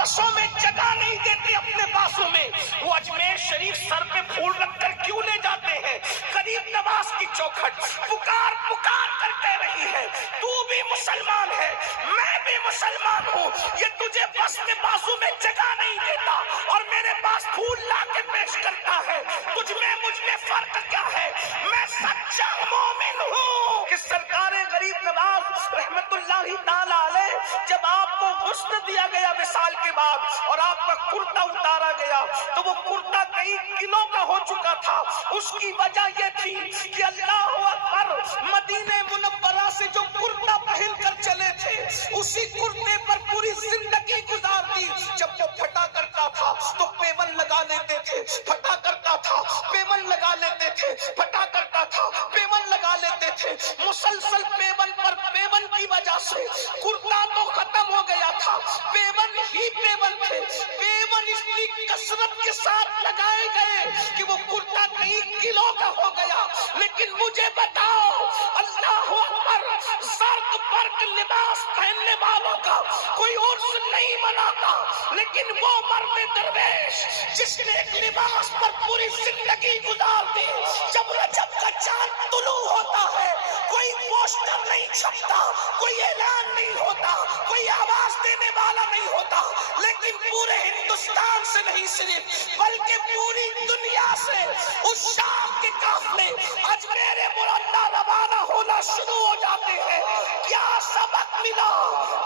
بسوں میں جگہ نہیں دیتے اپنے بازوں میں، وہ اجمیر شریف سر پہ پھول رکھ کر کیوں لے جاتے ہیں؟ غریب نواز کی چوکھٹ پکار پکار کر کہہ رہی ہے تو بھی مسلمان ہے، میں بھی مسلمان ہوں، یہ تجھے بس کے بازو میں جگہ نہیں دیتا اور میرے پاس پھول لا کے پیش کرتا ہے، تجھ میں مجھ میں فرق کیا ہے؟ میں سچا مومن ہوں کہ سرکار غریب نواز رحمت اللہ تعالی علیہ جب آپ کو غسل دیا گیا وصال کے بعد اور آپ کا کرتا اتارا گیا تو وہ کرتا کئی کلو کا ہو چکا تھا. اس کی وجہ یہ تھی کہ اللہ اکبر مدینہ منورہ سے جو کرتا پہن کر چلے تھے اسی کرتے پر پوری زندگی گزار دی. جب وہ پھٹا کرتا تھا تو پیون لگا لیتے تھے، پھٹا کرتا تھا پیون لگا لیتے تھے، پھٹا کرتا تھا پیون لگا لیتے تھے. مسلسل پیون پر پیون کی وجہ سے کرتا تو ختم ہو گیا تھا، پیون ہی پیون تھے. پیون اس کی کثرت کے ساتھ لگائے گئے کہ وہ کرتا کئی کلو کا ہو گیا. لیکن مجھے بتاؤ اللہ اکبر، زرد برق لباس پہننے والوں کا کوئی عرس نہیں مناتا، لیکن وہ مرد درویش جس نے ایک لباس پر پوری زندگی گزار دی، جب رجب کا چاند طلوع ہوتا ہے کوئی پوسٹر نہیں چھپتا، کوئی اعلان نہیں ہوتا، کوئی آواز دینے والا نہیں ہوتا، لیکن پورے ہندوستان سے نہیں صرف بلکہ پوری دنیا سے اس شام کے قافلے اجمیر معلیٰ روانہ ہونا شروع ہو جاتے ہیں. کیا سبق ملا؟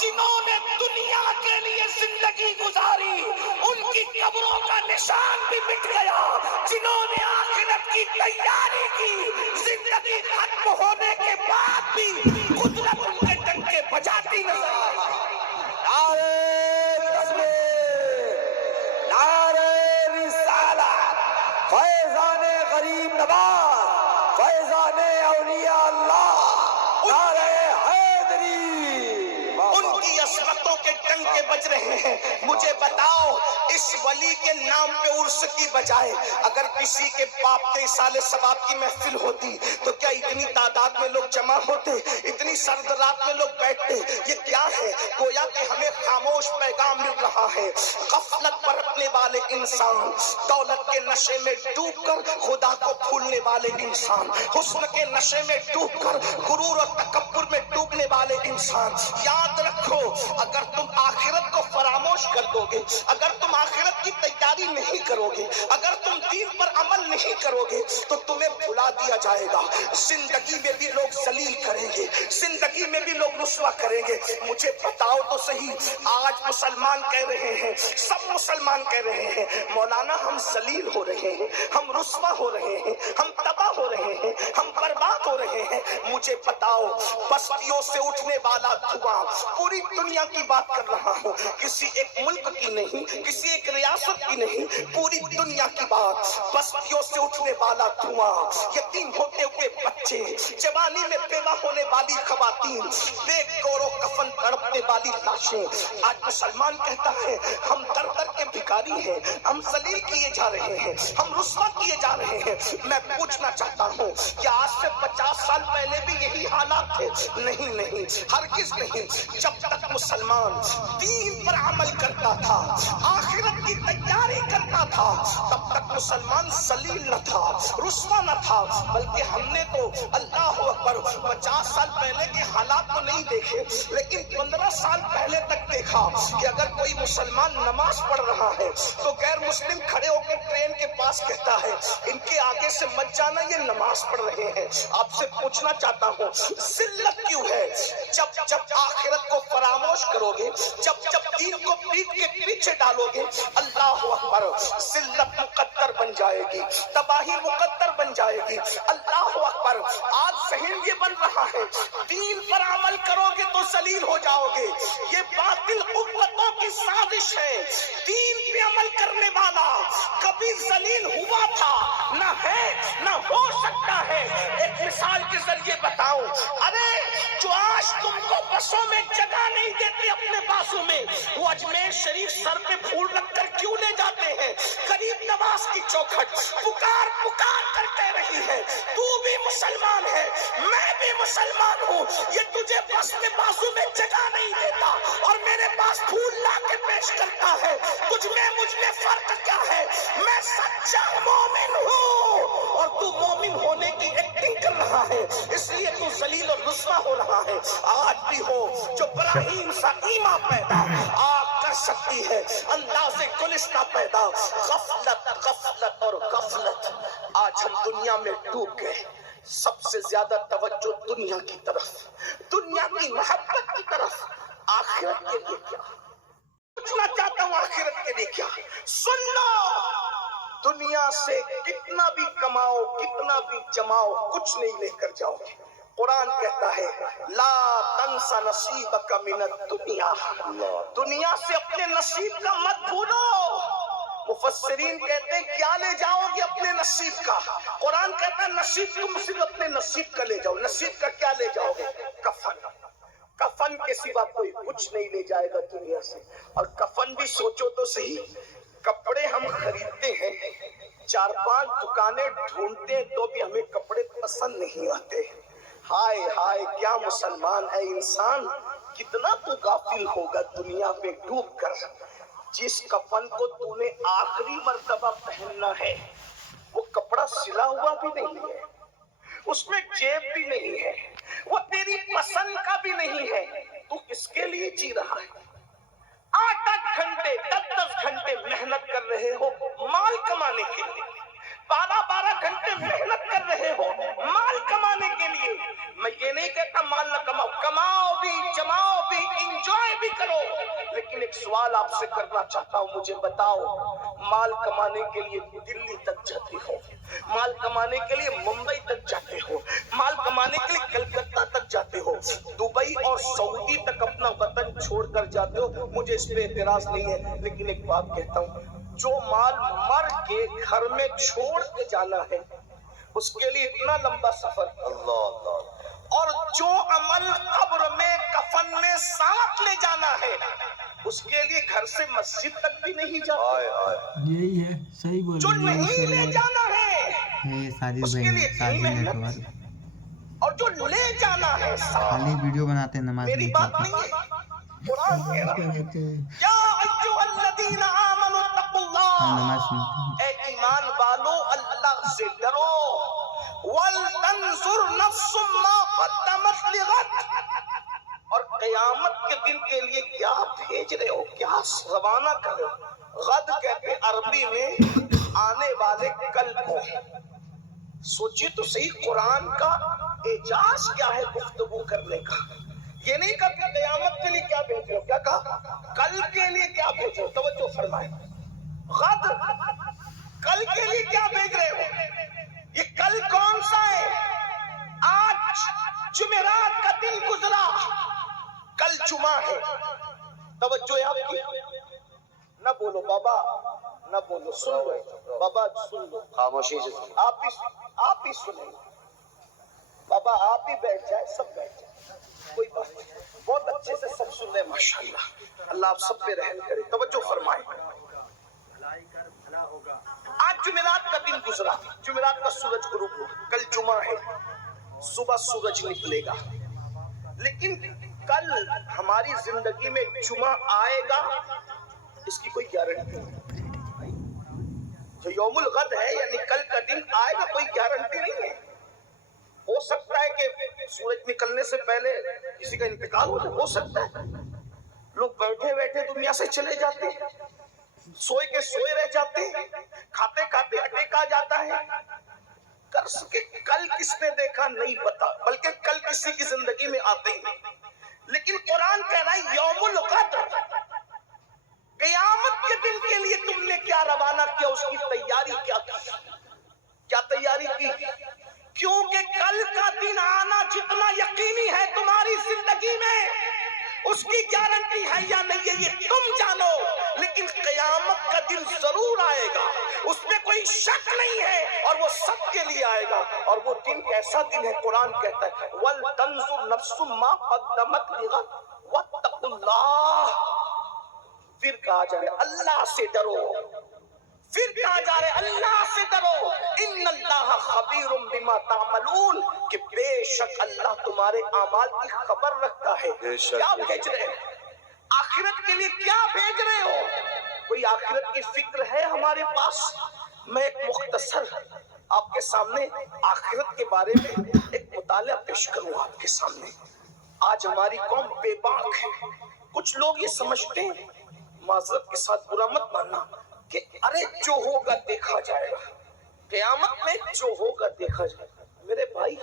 جنہوں نے دنیا کے لیے زندگی گزاری ان کی قبروں کا نشان بھی مٹ گیا، جنہوں نے آخرت کی تیاری کی زندگی ختم ہونے کے بعد بھی قدرت ان کے ڈنکے بجاتی نظر آئی. فیضان غریب نواز، فیضان اولیاء اللہ، نعرہ حیدری. ان کی عظمتوں کے ڈنکے بج رہے ہیں. مجھے بتاؤ اس ولی کے نام پہ عرس کی بجائے اگر کسی کے باپ کے اصالے ثواب کی محفل ہوتی تو کیا اتنی تعداد میں لوگ جمع ہوتے؟ اتنی سرد رات میں لوگ بیٹھتے؟ یہ کیا ہے؟ گویا کہ ہمیں خاموش پیغام مل رہا ہے. غفلت برتنے والے انسان، دولت کے نشے میں ڈوب کر خدا کو بھولنے والے انسان، حسن کے نشے میں ڈوب کر غرور اور تکبر میں ڈوبنے والے انسان، یاد رکھو اگر تم آخرت کو فراموش کر دو گے، اگر تم آخرت کی تیاری نہیں کرو گے، اگر تم دین پر عمل نہیں کرو گے تو تمہیں بھلا دیا جائے گا. زندگی میں بھی لوگ ذلیل کریں گے، زندگی میں بھی لوگ رسوا کریں گے. مجھے بتاؤ تو صحیح، آج مسلمان کہہ رہے ہیں، سب مسلمان کہہ رہے ہیں مولانا ہم ذلیل ہو رہے ہیں، ہم رسوا ہو رہے ہیں، ہم تباہ ہو رہے ہیں، ہم برباد ہو رہے ہیں. مجھے بتاؤ بستیوں سے اٹھنے والا دھواں، پوری دنیا کی بات کر رہا ہوں، کسی ایک ملک کی نہیں، کسی ایک ریاست کی نہیں، پوری دنیا کی بات. بستیوں سے اٹھنے والا دھواں، یتیم ہوتے ہوئے بچے، جوانی میں بیوہ ہونے والی خواتین، بے گور و کفن تڑپنے والی لاشیں. آج مسلمان کہتا ہے ہم در در کے بھکاری ہیں، ہم ذلیل کیے جا رہے ہیں، ہم رسوا کیے جا رہے ہیں. میں پوچھنا چاہتا ہوں کہ آج سے 50 سال پہلے بھی یہی حالات تھے؟ نہیں نہیں، ہرگز نہیں. جب تک مسلمان دین پر عمل کرتا تھا، آخرت کی تیاری کرتا تھا، تب تک مسلمان ذلیل نہ تھا، رسوا نہ تھا. بلکہ ہم نے تو اللہ اکبر 50 سال پہلے کے حالات تو نہیں دیکھے، لیکن 15 سال پہلے تک دیکھا کہ اگر کوئی مسلمان نماز پڑھ رہا ہے تو غیر مسلم کھڑے ہو کے ٹرین کے پاس کہتا ہے ان کے آگے سے مت جانا، یہ نماز پڑھ رہے ہیں. آپ سے پوچھنا چاہتا ہوں ذلت کیوں ہے؟ جب جب آخرت کو فراموش کرو گے، جب جب دین کو پیٹ کے پیچھے ڈالو گے، اللہ اکبر، ذلت مقدر بن جائے گی، تباہی مقدر بن جائے گی. اللہ اکبر. آج ذہن یہ بن رہا ہے دین پر عمل کرو گے تو ذلیل ہو جاؤ گے. یہ باطل قوتوں کی سازش ہے. دین پہ عمل کرنے والا کبھی ذلیل ہوا تھا نہ ہے نہ ہو سکتا ہے. ایک مثال کے ذریعے بتاؤں، ارے جو آج تم کو بسوں میں جگہ نہیں دیتے اپنے بازو میں، وہ اجمیر شریف سر پہ پھول رکھ کر کیوں لے جاتے ہیں؟ غریب نواز کی چوکھٹ پکار پکار کر کہہ رہی ہے تو بھی مسلمان ہے، میں بھی مسلمان ہوں، یہ تجھے بس میں بازو میں جگہ نہیں دیتا اور میرے پاس پھول لا کے پیش کرتا ہے. تجھ میں مجھ میں فرق کیا ہے؟ میں سچا مومن ہوں اور تو مومن ہونے کی ایکٹنگ کر رہا ہے، اس لیے تو ذلیل اور رسوا ہو رہا ہے. آج بھی ہو جو ابراہیم سا ایمان پیدا آگ کر سکتی ہے، انداز گلستہ پیدا. غفلت غفلت اور غفلت. آج ہم دنیا میں ڈوب گئے. سب سے زیادہ توجہ دنیا کی طرف، دنیا کی محبت کی طرف. آخرت کے لیے کیا پوچھنا چاہتا ہوں؟ آخرت کے لیے کیا؟ سن لو، دنیا سے کتنا بھی کماؤ، کتنا بھی جماؤ، کچھ نہیں لے کر جاؤ گے. قرآن کہتا ہے لا تنس نصیبک من الدنیا، دنیا سے اپنے نصیب کا مت بھولو. مفسرین کہتے ہیں کیا لے جاؤ گے اپنے نصیب کا؟ قرآن کہتا ہے نصیب تم صرف اپنے نصیب کا لے جاؤ. نصیب کا کیا لے جاؤ گے؟ کفن. کفن کے سوا کوئی کچھ نہیں لے جائے گا دنیا سے. اور کفن بھی سوچو تو صحیح، کپڑے ہم خریدتے ہیں، 4-5 دکانیں ڈھونڈتے ہیں تو بھی ہمیں کپڑے پسند نہیں آتے. ہائے ہائے کیا مسلمان ہے انسان، کتنا تو غافل ہوگا دنیا میں ڈوب کر. جس کفن کو تو نے آخری مرتبہ پہننا ہے وہ کپڑا سلا ہوا بھی نہیں ہے، اس میں جیب بھی نہیں ہے، وہ تیری پسند کا بھی نہیں ہے. تو کس کے لیے جی رہا ہے؟ 8-8 گھنٹے 10-10 گھنٹے محنت کر رہے ہو مال کمانے کے لیے، 12-12 گھنٹے محنت کر رہے ہو مال کمانے کے لیے. میں یہ نہیں کہتا مال نہ کماؤ، کماؤ بھی، جماؤ بھی، انجوائے بھی کرو. لیکن ایک سوال آپ سے کرنا چاہتا ہوں، مجھے بتاؤ، مال کمانے کے لیے دلی تک جاتے ہو، مال کمانے کے لیے ممبئی تک جاتے ہو، مال کمانے کے لیے کلکتہ تک جاتے ہو، دبئی اور سعودی تک اپنا وطن چھوڑ کر جاتے ہو. مجھے اس پہ اعتراض نہیں ہے، لیکن ایک بات کہتا ہوں، جو مال مر کے گھر میں چھوڑ کے جانا ہے اس کے لیے اتنا لمبا سفر، اور جو عمل قبر میں کفن میں ساتھ لے جانا ہے اس کے لیے گھر سے مسجد تک بھی نہیں جاتا. یہی ہے، صحیح بول جو رہے ہیں. نہیں لے جانا ہے ساجد اس کے بھائی لیے ساجد محنت، نیٹورک اور جو لے جانا ہے خالی ویڈیو بناتے ہیں نماز میری نہیں بات پڑھتے. نہیں ہے، قرآن کہہ رہا ہے یا ایھا الذین آمنوا اتقوا ہم نماز اللہ، سنتے ہیں. اے ایمان والو اللہ سے ڈرو. وَلْتَنْظُرْ نَفْسٌ مَّا قَدَّمَتْ لِغَدٍ، اور قیامت کے دن کے لیے کیا بھیج رہے ہو، کیا روانہ کر رہے ہو. غد کہتے عربی میں آنے والے کل کو. سوچیے تو صحیح قرآن کا اعجاز کیا ہے گفتگو کرنے کا. یہ نہیں کہا کہ قیامت کے لیے کیا بھیج رہے ہو، کیا کہا کل کے لیے کیا بھیج رہے ہو. توجہ فرمائیں، غد کل کے لیے کیا بھیج رہے ہو. یہ کل کون سا ہے؟ آج جمعرات کا دن گزرا، کل جمعہ ہے. توجہ ہے آپ کی؟ نہ بولو بابا، نہ بولو، سن لو بابا، سن لو خاموشی سے. آپ بھی سنیں بابا، آپ بھی بیٹھ جائے، سب بیٹھ جائے، کوئی بات نہیں. بہت اچھے سے سب سن رہے ہیں ماشاءاللہ. اللہ آپ سب پہ رحم کرے. توجہ فرمائیں، آج جمعرات کا دن گزرا، جمعرات کا سورج غروب ہوا، کل جمعہ ہے، صبح سورج نکلے گا. لیکن کل ہماری زندگی میں جمعہ آئے گا اس کی کوئی گارنٹی نہیں. جو یوم الغد ہے یعنی کل کا دن آئے گا کوئی گارنٹی نہیں ہے. ہو سکتا ہے کہ سورج نکلنے سے پہلے کسی کا انتقال ہو جائے، ہو سکتا ہے. لوگ بیٹھے بیٹھے دنیا سے چلے جاتے ہیں، سوئے کے سوئے رہ جاتے ہیں، کھاتے کھاتے اٹیک آ جاتا ہے. کل کس نے دیکھا نہیں پتا، بلکہ کل کسی کی زندگی میں آتے ہی نہیں. لیکن قرآن کہہ رہا ہے یوم الغد، قیامت کے دن کے لیے تم نے کیا روانہ کیا، اس کی تیاری کیا کی، کیا تیاری کی. کیونکہ کل کا دن آنا جتنا یقینی ہے تمہاری زندگی میں اس کی گارنٹی ہے یا نہیں ہے یہ تم جانو. لیکن قیامت کا دن ضرور آئے گا، اس میں کوئی شک نہیں ہے، اور وہ سب کے لیے آئے گا. اور وہ دن ایسا دن ہے، قرآن کہتا ہے وَلْتَنْظُرْ نَفْسٌ مَّا قَدَّمَتْ لِغَدٍ وَاتَّقُوا اللَّهَ. پھر کہا جا رہا ہے اللہ سے ڈرو، پھر کہا جا رہا ہے اللہ سے ڈرو. ان اللہ خبیر بما تعملون، کہ بے شک اللہ تمہارے اعمال کی خبر رکھتا ہے. کیا بھیج رہے ہو؟ آخرت کے لیے کیا بھیج رہے ہو؟ کوئی آخرت کی فکر ہے ہمارے پاس؟ میں ایک مختصر آپ کے سامنے آخرت کے بارے میں ایک مطالعہ پیش کروں آپ کے سامنے۔ آج ہماری قوم بے باک ہے۔ کچھ لوگ یہ سمجھتے ہیں، معذرت کے ساتھ برا مت ماننا، کہ ارے جو ہوگا دیکھا جائے گا، قیامت میں جو ہوگا دیکھا جائے گا۔ میرے بھائی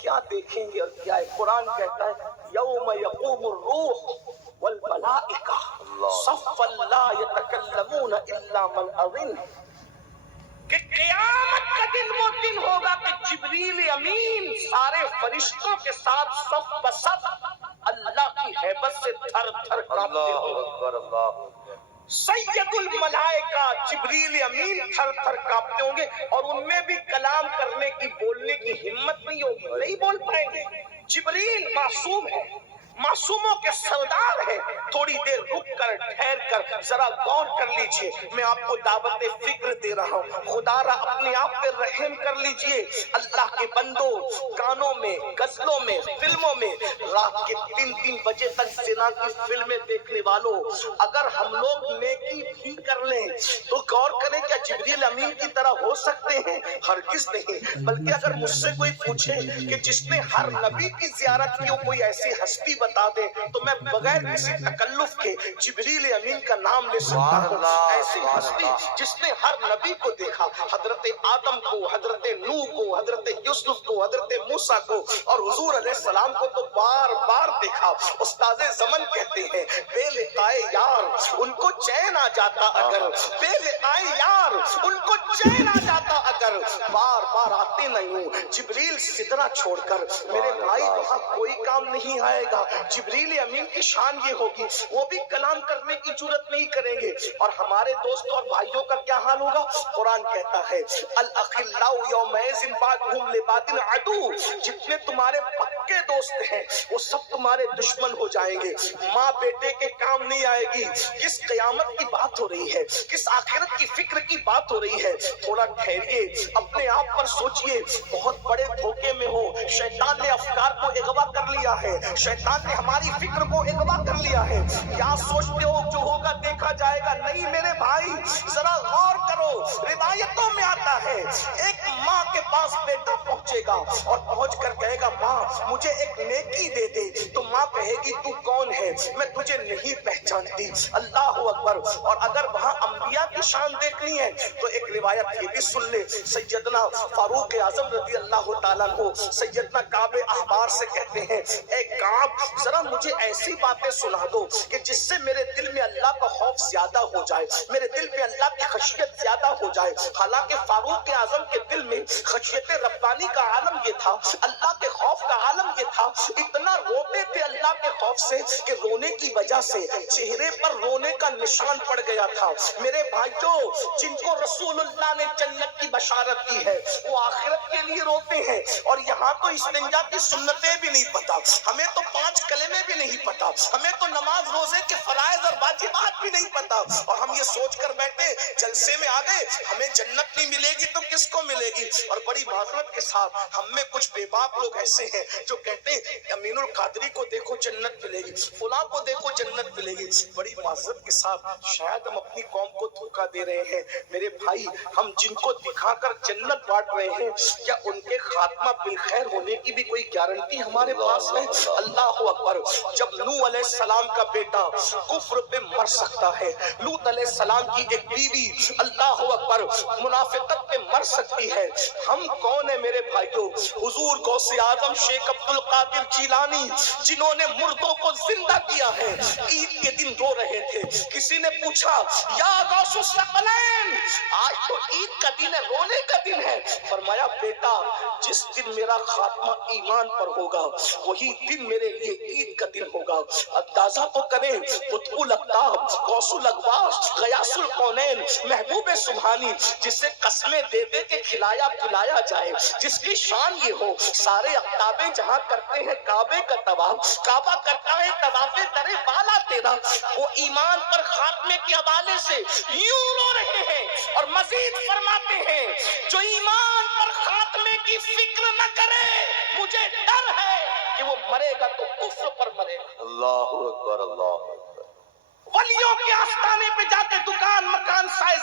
کیا دیکھیں گے اور کیا ہے؟ قرآن کہتا ہے یوم یقوم الروح والملائکہ صفا لا یتکلمون الا من اذن، کہ قیامت کا دن وہ دن ہوگا کہ جبریل امین سارے فرشتوں کے ساتھ صف بصف اللہ کی ہیبت سے تھر تھر کانپتے ہوں گے۔ سید الملائکہ جبریل امین تھر تھر کانپتے ہوں گے، اور ان میں بھی کلام کرنے کی، بولنے کی ہمت نہیں ہوگی، نہیں بول پائیں گے۔ جبریل معصوم ہے، معصوموں کے سردار ہیں۔ تھوڑی دیر رک کر ٹھہر کر ذرا غور کر لیجئے، میں آپ کو دعوت فکر دے رہا ہوں۔ خدا را اپنے آپ پہ رحم کر لیجئے۔ اللہ کے بندوں، گانوں میں، غزلوں میں، فلموں میں رات کے 3 بجے تک زنا کی فلمیں دیکھنے والوں، اگر ہم لوگ نیکی بھی کر لیں تو غور کریں کیا جبریل امین کی طرح ہو سکتے ہیں؟ ہرگز نہیں۔ بلکہ اگر مجھ سے کوئی پوچھے کہ جس نے ہر نبی کی زیارت کی ہو کوئی ایسی ہستی بتا دے، تو میں بغیر کسی تکلف کے جبریل امین کا نام لے سکتا ہوں۔ ایسی ہستی جس نے ہر نبی کو دیکھا، حضرت آدم کو، حضرت نوح کو، حضرت یوسف کو، حضرت موسیٰ کو، اور حضور علیہ السلام کو تو بار بار دیکھا۔ استاد زمن کہتے ہیں بے لقائے یار ان کو چین آ جاتا اگر، بے لقائے یار ان کو چین آ جاتا اگر، بار بار آتے نہیں ہوں جبریل سدرہ چھوڑ کر۔ میرے بھائی وہاں کوئی کام نہیں آئے گا۔ جبریل امین کی شان یہ ہوگی وہ بھی کلام کرنے کی جرت نہیں کریں گے۔ اور ہمارے دوست اور بھائیوں کا کیا حال ہوگا؟ قرآن کہتا ہے الاخلاء یومئذ بعضهم لبعض عدو، جتنے تمہارے پکے دوست ہیں وہ سب تمہارے دشمن ہو جائیں گے۔ ماں بیٹے کے کام نہیں آئے گی۔ کس قیامت کی بات ہو رہی ہے، کس آخرت کی فکر کی بات ہو رہی ہے؟ تھوڑا ٹھہریے، اپنے آپ پر سوچئے، بہت بڑے دھوکے میں ہو۔ شیطان نے افکار کو اغوا کر لیا ہے، شیطان نے ہماری فکر کو اغوا کر لیا ہے۔ کیا سوچتے ہو جو ہوگا دیکھا جائے گا؟ نہیں میرے بھائی، ذرا غور کرو۔ روایتوں میں آتا ہے ایک ماں کے پاس بیٹا پہنچے گا اور پہنچ کر کہے گا ماں مجھے ایک نیکی دے دے، تو ماں کہے گی تو کون ہے؟ میں تجھے نہیں پہچانتی۔ اللہ اکبر۔ اور اگر وہاں انبیاء کی شان دیکھنی ہے تو ایک روایت یہ بھی سن لے، سیدنا فاروق اعظم رضی اللہ تعالیٰ عنہ سیدنا کعب احبار سے کہتے ہیں اے کعب ذرا مجھے ایسی باتیں سنا دو کہ جس سے میرے دل میں اللہ کا خوف زیادہ ہو جائے، میرے دل میں اللہ کی خشیت زیادہ ہو جائے۔ حالانکہ فاروق اعظم کے دل میں خشیت ربانی کا عالم یہ تھا، اللہ کے خوف کا عالم یہ تھا، اتنا روتے تھے اللہ کے خوف سے کہ رونے کی وجہ سے چہرے پر رونے کا نشان پڑ گیا تھا۔ میرے بھائیوں، جن کو رسول اللہ نے جنت کی بشارت کی ہے وہ آخرت کے لیے روتے ہیں، اور یہاں تو استنجا کی سنتیں بھی نہیں پتا، ہمیں تو 5 کلمے بھی نہیں پتا، ہمیں تو نماز روزے کے فرائض اور واجبات بھی نہیں پتا، اور ہم یہ سوچ کر بیٹھے جلسے میں آگئے ہمیں جنت نہیں ملے گی تو کس کو ملے گی؟ اور بڑی معذرت کے ساتھ ہم میں کچھ بے باک لوگ ایسے ہیں جو کہتے ہیں امین القادری کو دیکھو جنت ملے گی، فلاں کو دیکھو جنت ملے گی۔ بڑی معذرت کے ساتھ شاید ہم اپنی قوم کو دھوکہ دے رہے ہیں۔ میرے بھائی، ہم جن کو دکھا کر جنت بانٹ رہے ہیں کیا ان کے خاتمہ بالخیر ہونے کی بھی کوئی گارنٹی ہمارے پاس ہے؟ اللہ اکبر۔ جب نوح علیہ السلام کا بیٹا کفر پہ مر سکتا ہے، لوط علیہ السلام کی ایک بیوی اللہ اکبر منافقت پہ مر سکتی ہے، ہم کون ہیں میرے بھائیوں؟ حضور غوث اعظم شیخ عبد القادر جیلانی جنہوں نے مردوں کو زندہ کیا ہے، عید کے دن رو رہے تھے۔ کسی نے پوچھا یا غوث الثقلین آج تو عید کا دن ہے، رونے کا دن ہے۔ فرمایا بیٹا جس دن میرا خاتمہ ایمان پر ہوگا وہی دن میرے لیے عید کا دن ہوگا۔ اندازہ تو کریں قطب الاقطاب، غوث الاغواث، غیاث الکونین، محبوب سبحانی، جسے قسمیں دے دے کے کھلایا پلایا جائے، جس کی شان یہ ہو سارے اقطابیں جہاں کرتے ہیں کعبے کا طواف، کعبہ کرتا ہے طواف در بالا تیرا، وہ ایمان پر خاتمے کے حوالے سے یوں رو رہے ہیں اور مزید فرماتے ہیں جو ایمان پر خاتمے کی فکر نہ کرے مجھے ڈر ہے کہ وہ مرے گا تو کفر پر مرے گا۔ اللہ اکبر، اللہ اکبر۔ ولیوں کے آستانے پہ جا کے دکان